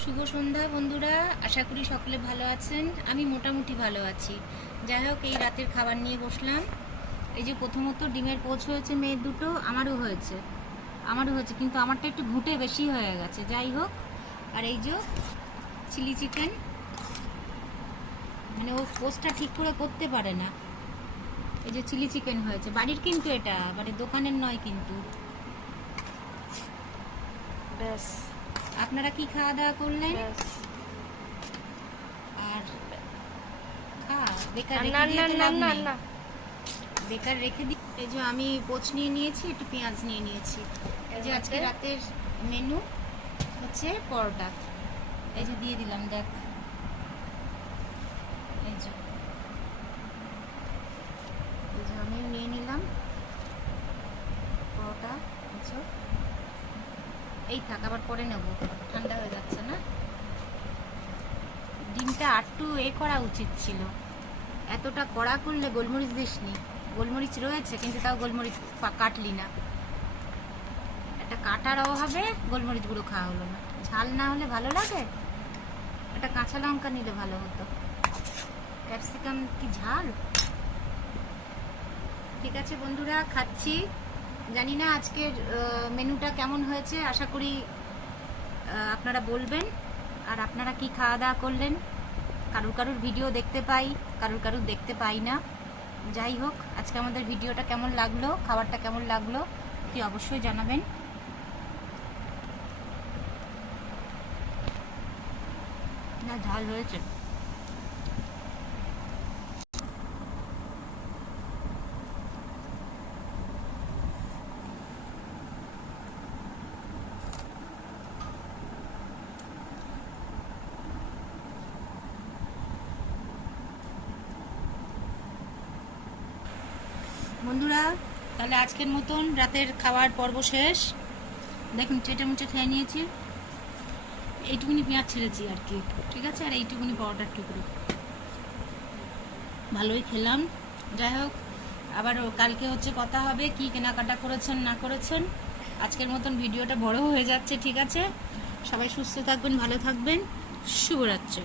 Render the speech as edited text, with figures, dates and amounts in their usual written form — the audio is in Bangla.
শুভ সন্ধ্যা বন্ধুরা, আশা করি সকলে ভালো আছেন। আমি মোটামুটি ভালো আছি। যাই হোক, এই রাতের খাবার নিয়ে বসলাম। এই যে প্রথমত ডিমের পোচ হয়েছে মেয়ের দুটো, আমারও হয়েছে কিন্তু আমারটা একটু ঘুঁটে বেশি হয়ে গেছে। যাই হোক, আর এই যে চিলি চিকেন, মানে ও পোচটা ঠিক করে করতে পারে না। এই যে চিলি চিকেন হয়েছে, বাড়ির কিন্তু, এটা মানে দোকানের নয় কিন্তু। ব্যাস আপনারা কি খাওয়া দাওয়া করলেন? ব্যাস আর বেকার না রেখে না দিয়ে তো না লাভ না নেই। না বেকার রেখে দিই। এই যে আমি পোচ নিয়ে নিয়েছি, একটু পেঁয়াজ নিয়ে নিয়েছি। এই যে আজকে রাতের মেনু হচ্ছে পরোটা। এই যে দিয়ে দিলাম, দেখ। এই যে আমি নিয়ে নিলাম পরোটা। এই থাক, আবার পরে নেব, ঠান্ডা হয়ে যাচ্ছে না। ডিমটা আরটু করা উচিত ছিল, এতটা কড়া করলে। গোলমরিচ দিসনি? গোলমরিচ রয়েছে কিন্তু তাও গোলমরিচ কাটলি না। একটা কাটার অভাবে গোলমরিচ গুঁড়ো খাওয়া হলো না। ঝাল না হলে ভালো লাগে? একটা কাঁচা লঙ্কা নিলে ভালো হতো। ক্যাপসিকাম কি ঝাল? ঠিক আছে বন্ধুরা, খাচ্ছি। জানি না আজকের মেনুটা কেমন হয়েছে, আশা করি আপনারা বলবেন। আর আপনারা কি খাওয়া দাওয়া করলেন? কারুর ভিডিও দেখতে পাই, কারুর দেখতে পাই না। যাই হোক, আজকে আমাদের ভিডিওটা কেমন লাগলো, খাবারটা কেমন লাগলো কি অবশ্যই জানাবেন। না, ঝাল হয়েছে। বন্ধুরা, তাহলে আজকের মতন রাতের খাওয়ার পর্ব শেষ। দেখুন, চেটে মুচে খেয়ে নিয়েছি। এইটুকুনি পেঁয়াজ ছেড়েছি আর কি, ঠিক আছে। আর এইটুকুনি পরোটার টুকরো, ভালোই খেলাম। যাই হোক, আবার কালকে হচ্ছে কথা হবে কি কেনাকাটা করেছেন না করেছেন। আজকের মতন ভিডিওটা বড় হয়ে যাচ্ছে, ঠিক আছে। সবাই সুস্থ থাকবেন, ভালো থাকবেন। শুভরাত্রি।